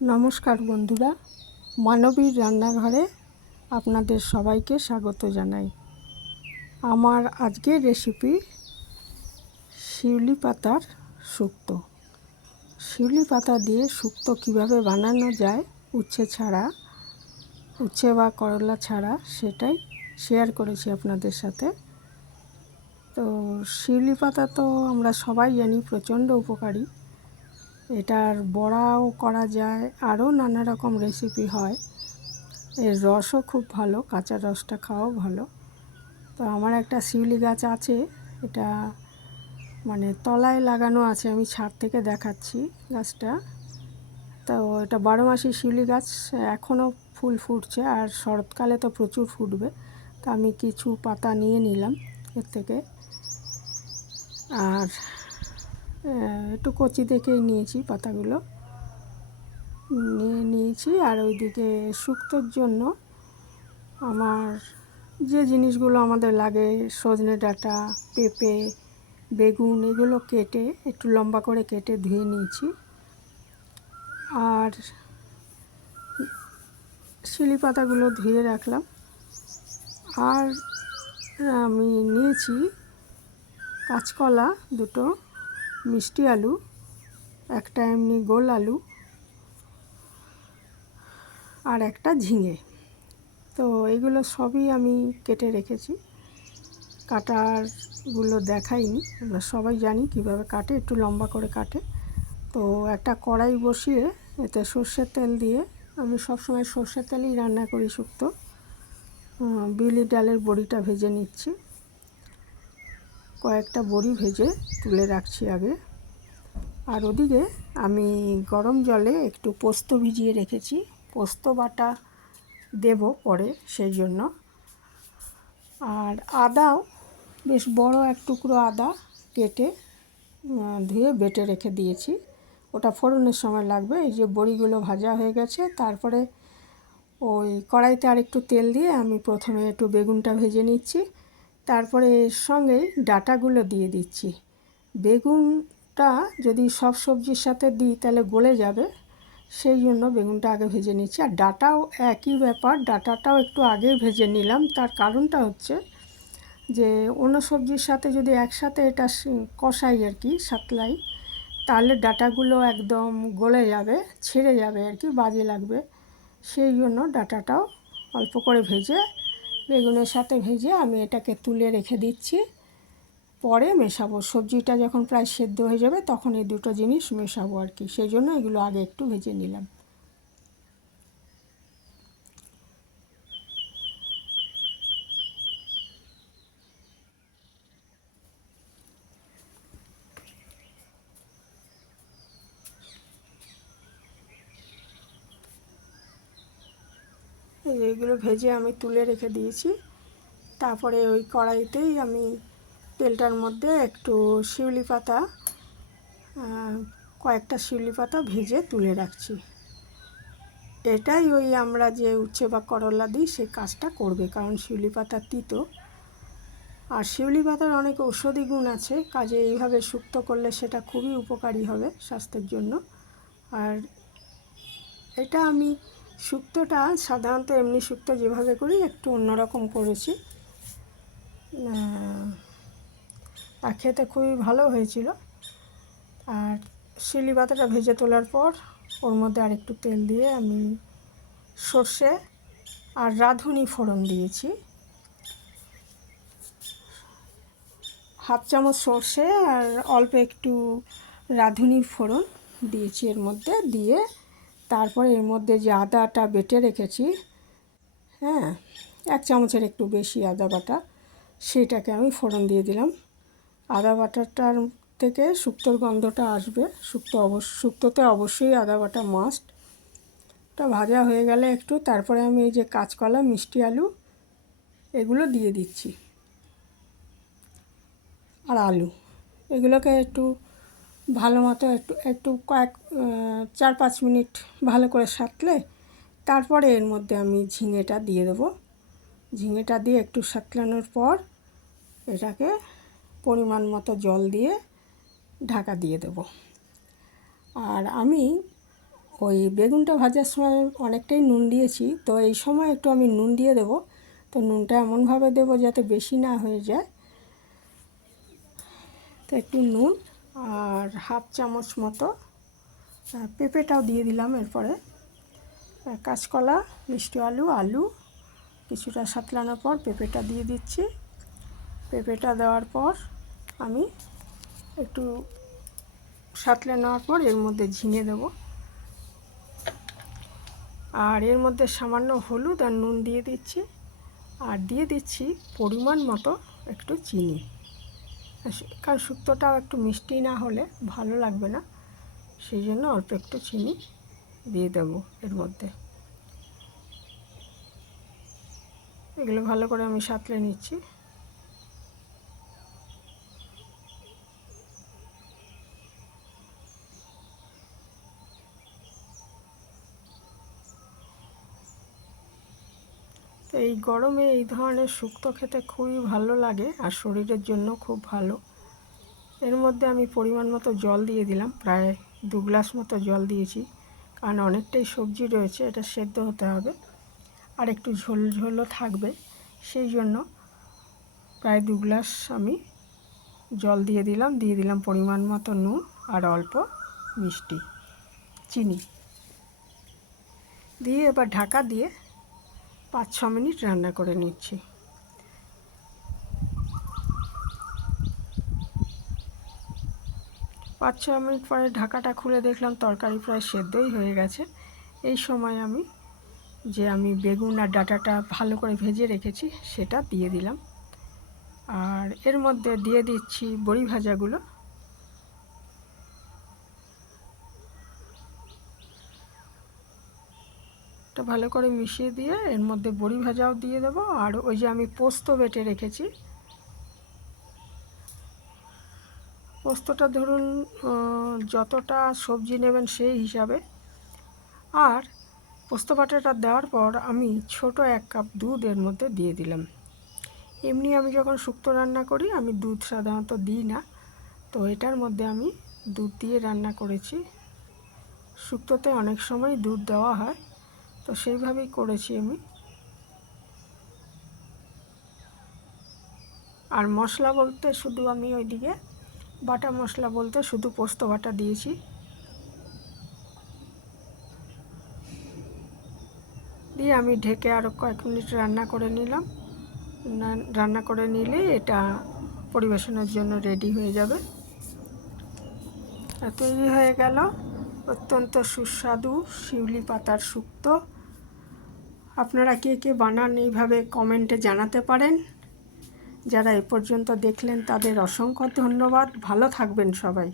নমস্কার বন্ধুরা, মানবীর রান্নাঘরে আপনাদের সবাইকে স্বাগত জানাই। আমার আজকের রেসিপি শিউলি পাতার শুক্তো। শিউলি পাতা দিয়ে শুক্তো কিভাবে বানানো যায় উচ্ছে বা করলা ছাড়া, সেটাই শেয়ার করেছি আপনাদের সাথে। তো শিউলি পাতা তো আমরা সবাই জানি প্রচণ্ড উপকারী। এটার বড়াও করা যায়, আরও নানা রকম রেসিপি হয়। এর রসও খুব ভালো, কাঁচা রসটা খাওয়াও ভালো। তো আমার একটা শিউলি গাছ আছে, এটা তলায় লাগানো আছে, আমি ছাদ থেকে দেখাচ্ছি গাছটা। তো এটা 12 মাসি শিউলি গাছ, এখনও ফুল ফুটছে, আর শরৎকালে তো প্রচুর ফুটবে। তো আমি কিছু পাতা নিয়ে নিলাম এর থেকে, আর একটু কচি দেখেই নিয়েছি পাতাগুলো নিয়েছি। আর ওইদিকে শুক্তোর জন্য আমার যে জিনিসগুলো আমাদের লাগে, সজনে ডাঁটা, পেঁপে, বেগুন, এগুলো কেটে একটু লম্বা করে কেটে ধুয়ে নিয়েছি। আর শিউলি পাতাগুলো ধুয়ে রাখলাম। আর আমি নিয়েছি কাঁচকলা দুটো, মিষ্টি আলু একটা, এমনি গোল আলু, আর একটা ঝিঙে। তো এগুলো সবই আমি কেটে রেখেছি। কাটারগুলো দেখাইনি, আমরা সবাই জানি কিভাবে কাটে, একটু লম্বা করে কাটে। তো একটা কড়াই বসিয়ে এতে সর্ষের তেল দিয়ে, আমি সবসময় সর্ষের তেলেই রান্না করি শুক্তো। বিউলি ডালের বড়িটা ভেজে নিচ্ছি, কয়েকটা বড়ি ভেজে তুলে রাখছি আগে। আর ওদিকে আমি গরম জলে একটু পোস্ত ভিজিয়ে রেখেছি, পোস্ত বাটা দেব পরে সেই জন্য। আর আদাও, বেশ বড় এক টুকরো আদা কেটে ধুয়ে বেটে রেখে দিয়েছি, ওটা ফোড়নের সময় লাগবে। এই যে বড়িগুলো ভাজা হয়ে গেছে, তারপরে ওই কড়াইতে আর একটু তেল দিয়ে আমি প্রথমে একটু বেগুনটা ভেজে নিচ্ছি, তারপরে এর সঙ্গেই ডাঁটাগুলো দিয়ে দিচ্ছি। বেগুনটা যদি সব সবজির সাথে দিই তাহলে গলে যাবে, সেই জন্য বেগুনটা আগে ভেজে নিচ্ছি। আর ডাঁটাও একই ব্যাপার, ডাঁটাটাও একটু আগে ভেজে নিলাম। তার কারণটা হচ্ছে যে অন্য সবজির সাথে যদি একসাথে এটা কষাই আর কি, সাতলাই, তাহলে ডাঁটাগুলো একদম গলে যাবে, ছেড়ে যাবে আর কি, বাজে লাগবে। সেই জন্য ডাঁটাটাও অল্প করে ভেজে বেগুনের সাথে ভেজে আমি এটাকে তুলে রেখে দিচ্ছি। পরে মেশাবো, সবজিটা যখন প্রায় সেদ্ধ হয়ে যাবে তখন এই দুটো জিনিস মেশাবো আর কি, সেই জন্য এগুলো আগে একটু ভেজে নিলাম। এইগুলো ভেজে আমি তুলে রেখে দিয়েছি। তারপরে ওই কড়াইতেই আমি তেলটার মধ্যে একটু শিউলি পাতা, কয়েকটা শিউলি পাতা ভেজে তুলে রাখছি। এটাই ওই আমরা যে উচ্ছে বা করলা দিই সেই কাজটা করবে, কারণ শিউলি পাতা তিতো। আর শিউলি পাতার অনেক ঔষধি গুণ আছে, কাজে এইভাবে শুক্তো করলে সেটা খুবই উপকারী হবে স্বাস্থ্যের জন্য। আর এটা আমি শুক্তোটা সাধারণত এমনি শুক্তো যেভাবে করি একটু অন্যরকম করেছি, আর খেতে খুবই ভালো হয়েছিল। আর শিউলি পাতাটা ভেজে তোলার পর ওর মধ্যে আরেকটু তেল দিয়ে আমি সর্ষে আর রাঁধুনি ফোড়ন দিয়েছি, হাফ চামচ সর্ষে আর অল্প একটু রাঁধুনির ফোড়ন দিয়েছি এর মধ্যে দিয়ে, তারপরে এর মধ্যে যে আদাটা বেটে রেখেছি, হ্যাঁ, 1 চামচের একটু বেশি আদা বাটা, সেইটাকে আমি ফোড়ন দিয়ে দিলাম। আদা বাটাটার থেকে শুক্তোর গন্ধটা আসবে, শুক্তোতে অবশ্যই আদা বাটা মাস্ট। এটা ভাজা হয়ে গেলে একটু, তারপরে আমি এই যে কাঁচকলা, মিষ্টি আলু, এগুলো দিয়ে দিচ্ছি, আর আলু, এগুলোকে একটু ভালো মতো একটু একটু 4-5 মিনিট ভালো করে সাঁতলে তারপরে এর মধ্যে আমি ঝিঙেটা দিয়ে দেবো। ঝিঙেটা দিয়ে একটু সাঁতলানোর পর এটাকে পরিমাণ মতো জল দিয়ে ঢাকা দিয়ে দেবো। আর আমি ওই বেগুনটা ভাজার সময় অনেকটাই নুন দিয়েছি, তো এই সময় একটু আমি নুন দিয়ে দেব। তো নুনটা এমনভাবে দেব যাতে বেশি না হয়ে যায়। তো একটু নুন আর হাফ চামচ মতো পেঁপেটাও দিয়ে দিলাম। এরপরে কাঁচকলা, মিষ্টি আলু কিছুটা সাঁতলানোর পর পেঁপেটা দিয়ে দিচ্ছি। পেঁপেটা দেওয়ার পর আমি একটু সাঁতলে নেওয়ার পর এর মধ্যে ঝিঙে দেব, আর এর মধ্যে সামান্য হলুদ আর নুন দিয়ে দিচ্ছি, আর দিয়ে দিচ্ছি পরিমাণ মতো একটু চিনি, কারণ শুক্তোটাও একটু মিষ্টি না হলে ভালো লাগবে না, সেই জন্য অল্প একটু চিনি দিয়ে দেব এর মধ্যে। এগুলো ভালো করে আমি সাঁতলে নিচ্ছি। তো এই গরমে এই ধরনের শুক্তো খেতে খুবই ভালো লাগে আর শরীরের জন্য খুব ভালো। এর মধ্যে আমি পরিমাণ মতো জল দিয়ে দিলাম, প্রায় 2 গ্লাস মতো জল দিয়েছি, কারণ অনেকটাই সবজি রয়েছে, এটা সেদ্ধ হতে হবে আর একটু ঝোল ঝোলও থাকবে, সেই জন্য প্রায় 2 গ্লাস আমি জল দিয়ে দিলাম পরিমাণ মতো নুন আর অল্প মিষ্টি চিনি দিয়ে এবার ঢাকা দিয়ে 5-6 মিনিট রান্না করে নিচ্ছি। পাঁচ ছ মিনিট পরে ঢাকাটা খুলে দেখলাম তরকারি প্রায় সেদ্ধই হয়ে গেছে। এই সময় আমি বেগুন আর ডাঁটাটা ভালো করে ভেজে রেখেছি সেটা দিয়ে দিলাম, আর এর মধ্যে দিয়ে দিচ্ছি বড়ি ভাজাগুলো। এটা ভালো করে মিশিয়ে দিয়ে এর মধ্যে বড়ি ভাজাও দিয়ে দেবো, আর ওই যে আমি পোস্ত বেটে রেখেছি, পোস্তটা ধরুন যতটা সবজি নেবেন সেই হিসাবে। আর পোস্ত বাটাটা দেওয়ার পর আমি ছোট 1 কাপ দুধ এর মধ্যে দিয়ে দিলাম। এমনি আমি যখন শুক্তো রান্না করি আমি দুধ সাধারণত দিই না, তো এটার মধ্যে আমি দুধ দিয়ে রান্না করেছি। শুক্তোতে অনেক সময় দুধ দেওয়া হয়, তো সেইভাবেই করেছি আমি। আর মশলা বলতে শুধু আমি ওইদিকে বাটা মশলা বলতে শুধু পোস্ত বাটা দিয়েছি। দিয়ে আমি ঢেকে আরও কয়েক মিনিট রান্না করে নিলাম। রান্না করে নিলে এটা পরিবেশনের জন্য রেডি হয়ে যাবে। তৈরি হয়ে গেল অত্যন্ত সুস্বাদু শিউলি পাতার শুক্তো। আপনারা কে কে বানান এইভাবে কমেন্টে জানাতে পারেন। যারা এ পর্যন্ত দেখলেন তাদের অসংখ্য ধন্যবাদ। ভালো থাকবেন সবাই।